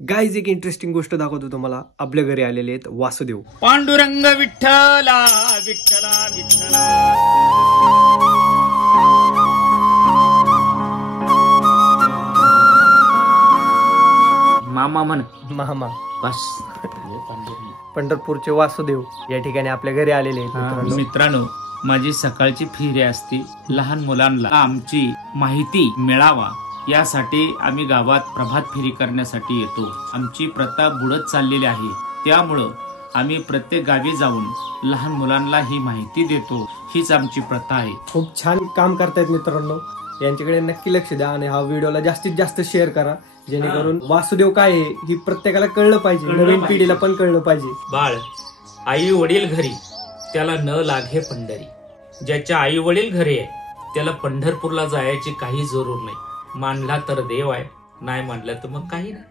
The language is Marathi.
गाईज एक इंटरेस्टिंग गोष्ट दाखवतो तुम्हाला. आपल्या घरी आलेले आहेत वासुदेव. पांडुरंग विठ्ठला विठ्ठला विठ्ठला. मामा म्हण. मामा बस. पंढरपूरचे वासुदेव या ठिकाणी आपल्या घरी आलेले आहेत. मित्रांनो, माझी सकाळची फेरी असते. लहान मुलांना आमची माहिती मिळावा यासाठी आम्ही गावात प्रभात फेरी करण्यासाठी येतो. आमची प्रथा बुडत चाललेली आहे, त्यामुळं आम्ही प्रत्येक गावी जाऊन लहान मुलांना ही माहिती देतो. हीच आमची प्रथा आहे. खूप छान काम करतायत मित्रांनो, यांच्याकडे नक्की लक्ष द्या आणि हा व्हिडिओला जास्तीत जास्त शेअर करा, जेणेकरून वासुदेव काय आहे ही प्रत्येकाला कळलं पाहिजे, नवीन पिढीला पण कळलं पाहिजे. बाळ, आई वडील घरी त्याला न लागे पंढरी. ज्याच्या आई वडील घरी आहे त्याला पंढरपूरला जायची काही जरूर नाही. मानला तर देव आहे, नाही मानला तर मग काही नाही.